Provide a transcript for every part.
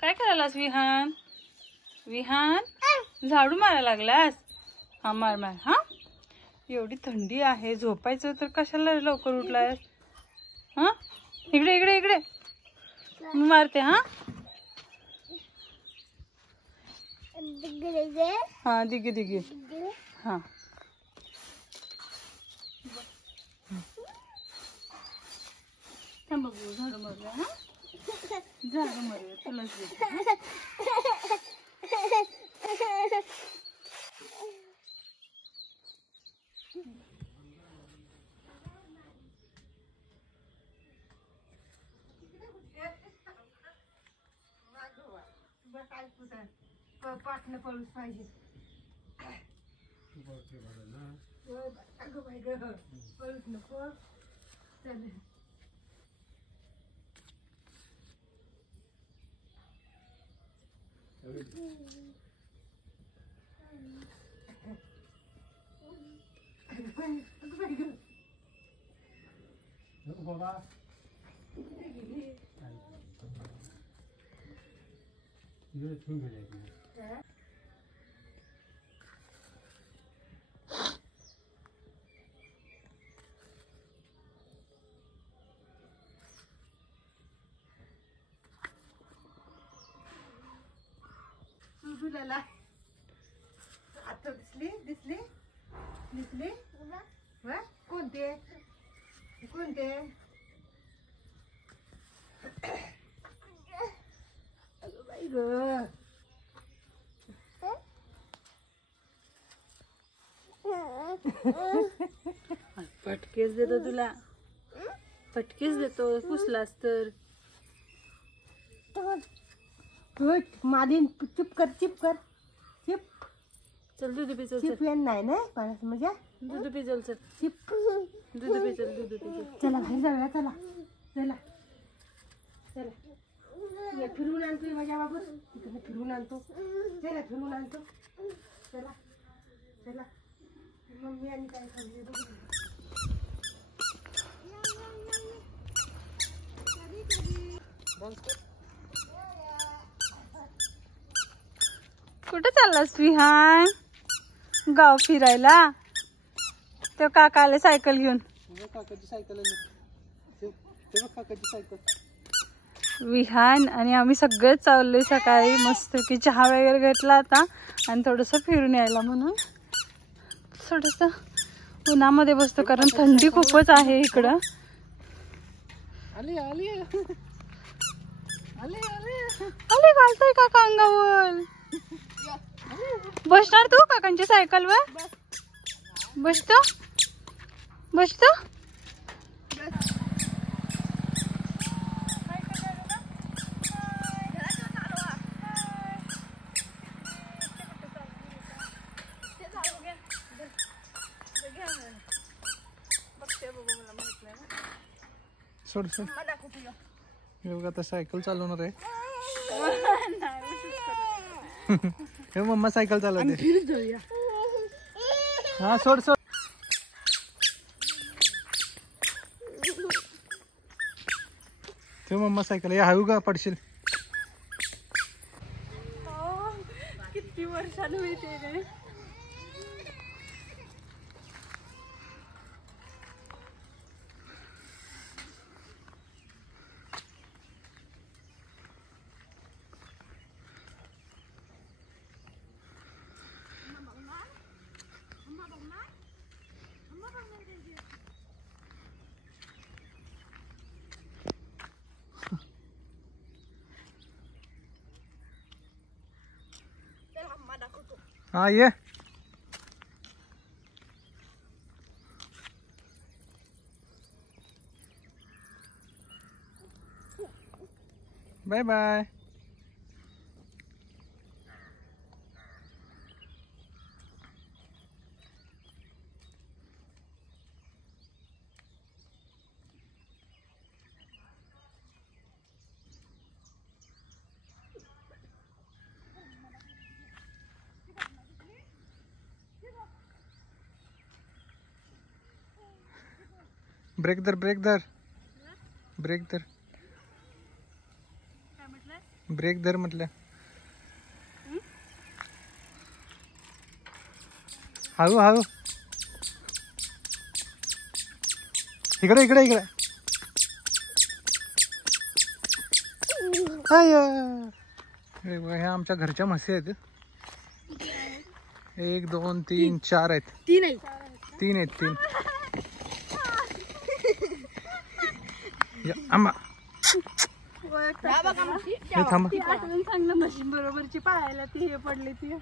काय करायलास विहान? विहान झाडू मारायला लागलास? हा मार मार. हा एवढी थंडी आहे, झोपायचं तर कशाला लवकर उठलायस? हा इकडे इकडे इकडे मी मारते. हा हा दिगे दिगे. हा थांब बघू झाडू मारूया. हा झाडू मारूया तुलाच देते. पाठनं पळूच पाहिजे. अगं बाई ग पळूच नको. चल बाबा सुजूला आता दिसली दिसली दिसली. कोणते कोणते? अगं बाई ग फटकेच देतो तुला, फटकेच देतो पुसलास तर. मादीन चुप कर चिप कर चिप. चल दूध पिचल. चिप येण नाही ना पाण्यात म्हणजे. दूध पिचल चल. चिप दूध पिचल दूध पिचल. चला बाहेर जाऊया. चला चला चला फिरून आणतोय माझ्या बाबा. तिकडे फिरून आणतो. चला फिरून आणतो. चला चला मम्मी आणि काय खाल्ले बघू. कुठे चाललास विहान? गाव फिरायला? तो काका आले सायकल घेऊन. काकाची सायकल काकाची सायकल. विहान आणि आम्ही सगळे चाललोय सकाळी मस्त की चहा वगैरे घेतला आता आणि थोडस फिरून यायला म्हणून. थोडस उन्हामध्ये बसतो कारण थंडी खूपच आहे इकडं. आली आली आली आले घालतोय काका अंगावर. बसणार तू काकांच्या सायकलवर? बसतो बसतो. सोड सोड. हे बघ आता सायकल चालवणार आहे. हे मम्मा सायकल चालवते. हा सोड सोड. ते मम्मा सायकल या हळू का पडशील. किती वर्षानं मिळते रे. हाँ ये bye bye. Break the break the break दर. काय म्हटलं? ब्रेक धर म्हटलं. हळू हळू. इकडे इकडे इकडे. हे बघा, ह्या आमच्या घरच्या म्हशी आहेत. 1 2 3 4 आहेत. 3 आहेत. 3 आहेत 3. आंबा हे थांबा. आठवण सांग ना मशीन बरोबरची पाहायला ती हे पडली ती.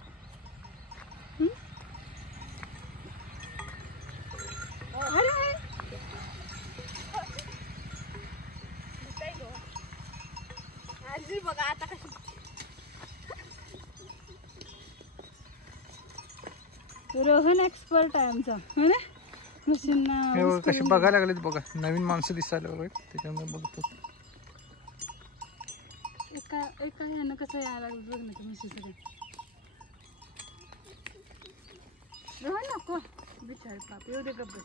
बघा आता कशी रोहन एक्सपर्ट आहे आमचा, है ना मशीन. हे बघा कशी बघायला लागलेत बघा. नवीन माणसं दिसायला बघा, त्याच्यामुळे बघतो. एका एका ह्यानं कसं यायला लागलं बघ ना त्या म्हशीकडे. रोहन नको बिचार पाप, येऊ दे गप्प.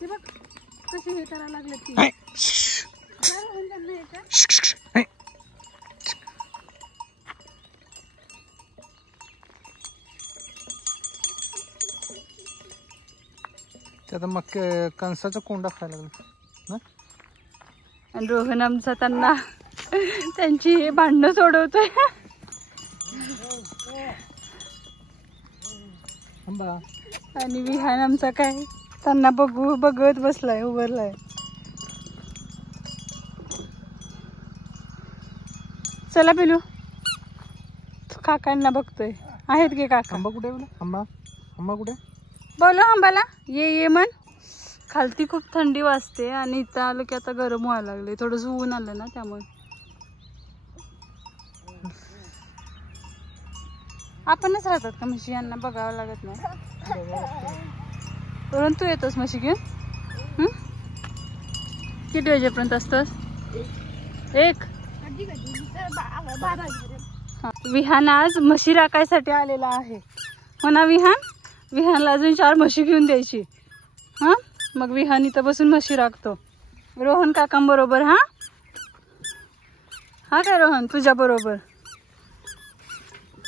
ते बघ कसे हे करायला लागले ती. हाय. काय रोहन त्यांना हे का? हाय. ते आता मग कणसाचा कोंडा खायला लागला ना. आणि रोहन आमचा त्यांना त्यांची हे भांडणं सोडवतोय. आंबा आणि विहान आमचा काय त्यांना बघत बसलाय, उभारलाय. चला पिलू, काकांना बघतोय. आहेत की काका? आंबा कुठे आहे? आंबा आंबा कुठे? बोलो आंबाला ये म्हण. खालती खूप थंडी वाजते आणि इथं आलं की आता गरम व्हायला लागले. थोडंसं ऊन आलं ना त्यामुळे. आपणच राहतात का म्हशी? यांना बघावं लागत नाही. परंतु येतोस म्हशी घेऊन? किती वाजेपर्यंत असतोस? 1. विहान आज म्हशी राखायसाठी आलेला आहे हो ना विहान? विहानला अजून 4 म्हशी घेऊन द्यायची. हा मग विहान इथं बसून म्हशी राखतो रोहन काकांबरोबर. हा हा काय रोहन तुझ्या बरोबर?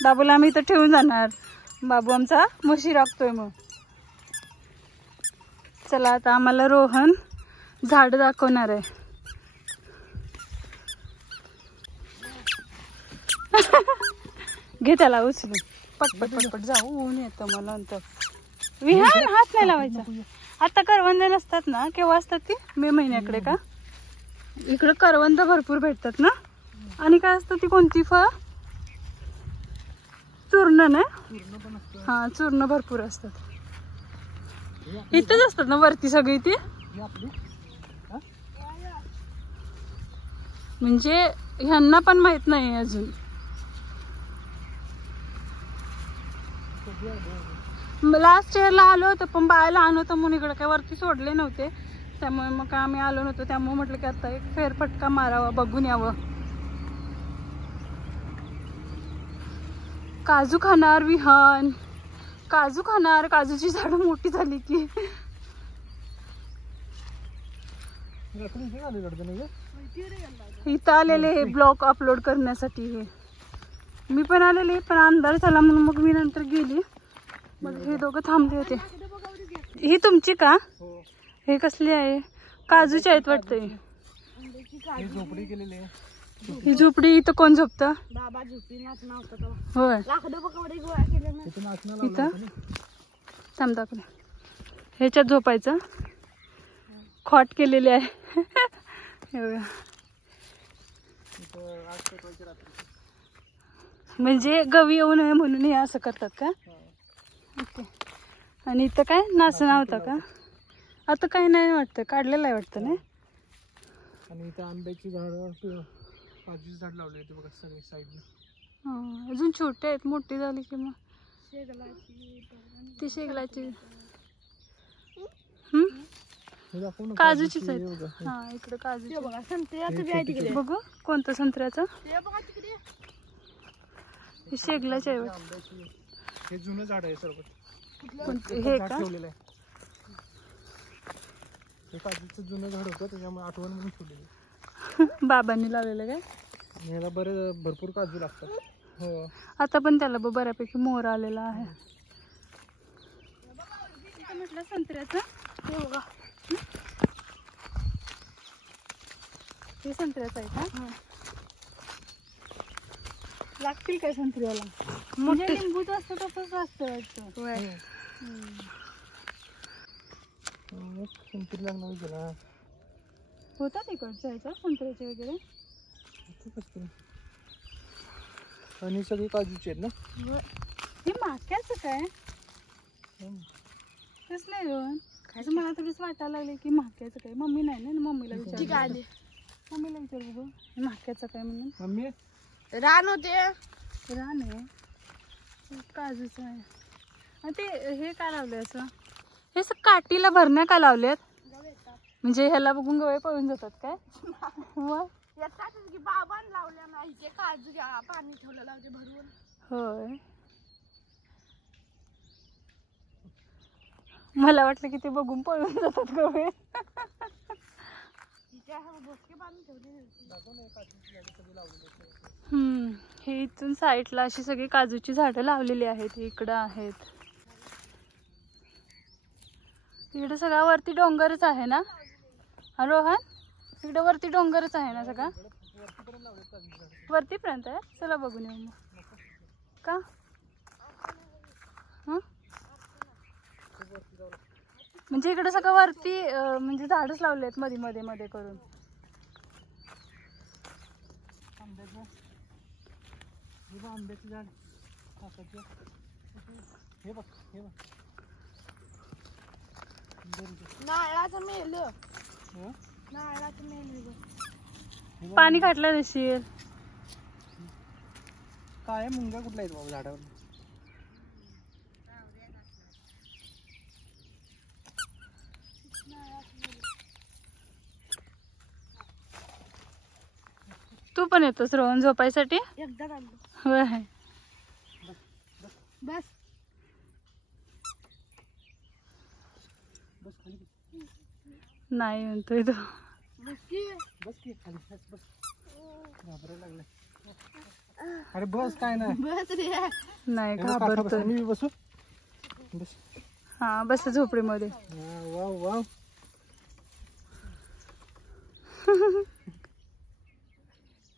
बाबूला आम्ही इथं ठेवून जाणार. बाबू आमचा म्हशी राखतोय. मग चला आता आम्हाला रोहन झाड दाखवणार आहे. घे त्याला उचलून. पटपट पटपट जाऊ, ऊन येतं मला नंतर. विहान हात नाही लावायचा. आता करवंद नसतात ना, केव्हा असतात ती? मे महिन्याकडे का? इकडे करवंद भरपूर भेटतात ना. आणि काय असतं ती कोणती फळ? चूर्ण ना. हा चूर्ण भरपूर असतात. इथंच असतात ना वरती सगळी ती. म्हणजे ह्यांना पण माहित नाही अजून. लास्ट इयरला आलो होतो पण बाळा लहान होतं म्हणून इकडे काय वरती सोडले नव्हते. त्यामुळे मग आम्ही आलो नव्हतो. त्यामुळे म्हटलं की आता एक फेरफटका मारावा, बघून यावं. काजू खाणार विहान, काजू खाणार. काजूची झाडं मोठी झाली की. इथं आलेले हे ब्लॉग अपलोड करण्यासाठी. हे मी पण आलेले पण अंधार झाला म्हणून मग मी नंतर गेली. मग हे दोघं थांबले होते. ही तुमची का? हे कसली आहे? काजूची आहेत वाटतं. झोपडी केलेली आहे. ही झोपडी इथं कोण झोपतं? बाबा झोपी नाचना होता तो. होय लाकडं पकडे गोळा केले ना. इथं थांब दाखवलं. ह्याच्यात झोपायचं. खॉट केलेली आहे. म्हणजे गवी येऊ नये म्हणून हे असं करतात का? ओके. आणि इथं काय नाचना होता का? आता काय नाही वाटतं, काढलेलं आहे वाटतं ना. आणि इथं आंब्याची झाडं, काजूची झाड लावले होते बघा सगळे साईडला. अजून छोटे आहेत, मोठी झाली की मग ती शेगलाची. काजूचीच आहेत. हा इकडे काजूची बघा संत्र्याचं बी आहे तिकडे. बघू कोणतं संत्र्याचं? ते बघा तिकडे. हे शेगलाचे आहे वाटतं. हे जुनं झाड आहे सर्व. हे का? ठेवलेलं आहे. हे काजूचं जुनं झाड होतं त्याच्यामुळे आठवण म्हणून ठेवलेलं. बाबांनी लावलेलं काय? याला भरपूर काजू लागतात. हो. आता पण त्याला बऱ्यापैकी मोर आलेला आहे. इथं म्हटलं संत्र्याचं हे बघा. हे संत्र्याचं आहे का? लागतील काय संत्र्याला? म्हणजे लिंबूच असतं तसंच असतं वाटतं. संत्री लागणार त्याला. होतात इकडच्या ह्याच्या संत्र्याचे वगैरे. आणि सगळी काजूची आहेत ना. हे माक्याचं काय? कसलं आहे दोन? मला थोडंच वाटायला लागले की माक्याचं काय. मम्मी नाही ना, मम्मीला विचार. मम्मीला विचार बघू माक्याचं काय म्हणून. मम्मी रान होते. रान आहे काजूचं आहे. आणि ते हे काय लावलंय असं? हे असं काठीला भरण्या का लावल्यात? म्हणजे ह्याला बघून गवळे पळून जातात काय? बाबांनी लावल्या नाही काजू पाणी ठेवलं लावते भरवून. होय. मला वाटलं की ते बघून पळून जातात गवळे. हे इथून साईडला अशी सगळी काजूची झाडं लावलेली आहेत. इकडं आहेत. इकडे सगळा वरती डोंगरच आहे ना रोहन? इकडे वरती डोंगरच आहे ना सगळा? वरतीपर्यंत आहे. चला बघून येऊ मग. का म्हणजे इकडे सगळं वरती म्हणजे झाडच लावले आहेत मध्ये मध्ये मध्ये करून. आंब्याचं झाड. हे बघ हे बघ. नारळाचं मेलं. नारळाचं मेलं. पाणी घातलं नसेल. काय मुंग्या कुठल्या आहेत बाबा झाडावर? तू पण येतोस रोहन झोपायसाठी? एकदा काढलो. होय. बस नाही म्हणतोय तो. बस की खाली बस. घाबरायला लागलाय. अरे बस काय नाही. बस रे. नाही घाबरतोय. मी बसू. बस. हा बस झोपडीमध्ये. Wow wow.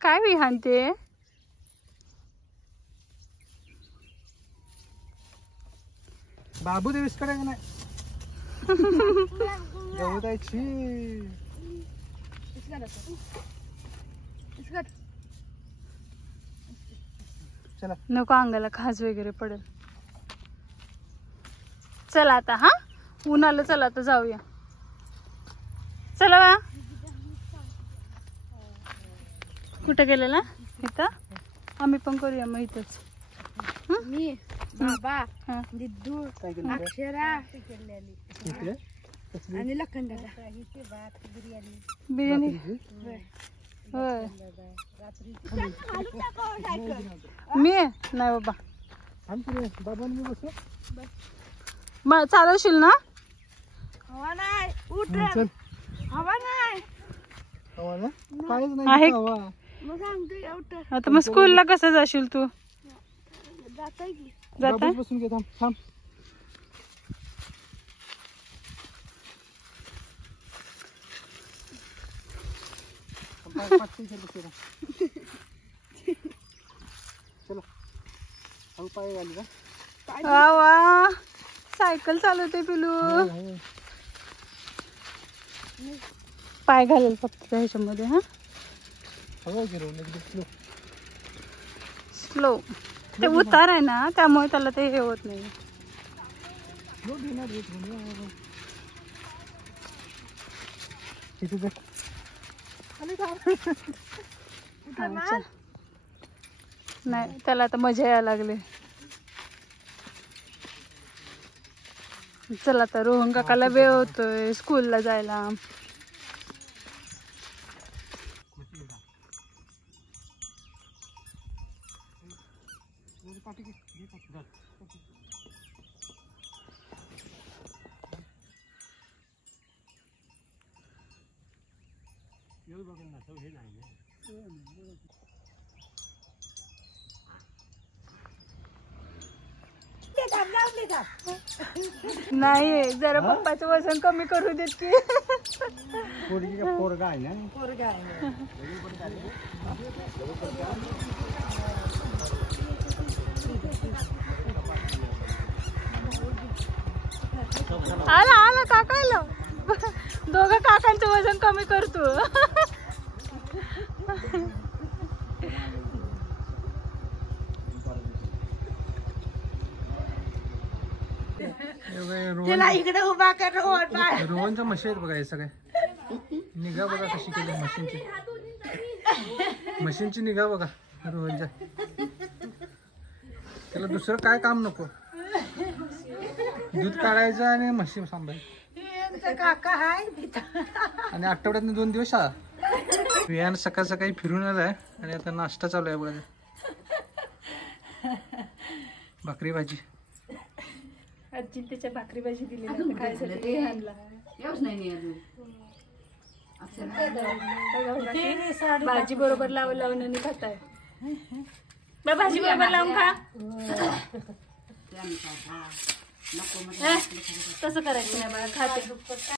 काय विहान ते? बाबू देवीस करायचं नाही. गहू द्यायची. चला नको अंगाला खाज वगैरे पडेल. चला आता. हा ऊन आलं. चला आता जाऊया. चला बा. कुठं गेलेला? इथं आम्ही पण करूया मग इथंच. मी बाबा हा. दिद्दू काय केलं? अक्षरा इकडे कसली? आणि लखनदादा. बिर्याणी. रात्रीची? होय. मी नाही बाबा. आमची बाबा मी बसू. मग चालवशील ना? हवा नाही. उठ चल. हवा नाही. हवा ना? काहीच आहे. नाही हवा. मग सांगते उठ. आता मग स्कूलला कसं जाशील तू? जाताय की. जाता? बाबूच बसून घे. थांब थांब. चला अहो पाय घाली का? वा वा सायकल चालवते पिलू. पाय घालेल फक्त त्या ह्याच्यामध्ये. हा हवा गिरवून एकदम स्लो. स्लो. ते उतार आहे ना त्यामुळे त्याला ते हे होत नाही. स्लो घेणार इथे नाही त्याला आता मजा यायला लागली. चला आता रोहन काकाला वेळ होतोय स्कूलला जायला. नाही जरा पप्पाचं वजन कमी करू देत की. पोरगा आहे ना. आला आला काका आला. दोघं काकांचं वजन कमी करतो. त्याला इकडे उभा कर. रोहनच्या म्हशी आहेत बघा हे सगळे. निगा बघा कशी केली मशीनची. मशीनची निगा बघा रोहनच्या. त्याला दुसरं काय काम नको. दूध काढायचं आणि म्हशी सांभाळायचं. काका हाय आणि आठवड्यातनं 2 दिवस शाळा. विहान सकाळ सकाळी फिरून आलाय आणि आता नाश्ता चालू आहे बघा. भाकरी भाजी. आजी त्याच्या भाकरी भाजी दिली खायसाठी विहानला. भाजी बरोबर लावून खाताय. भाजी बरोबर लावून खा. तसं करायचं नाही बघा खाते.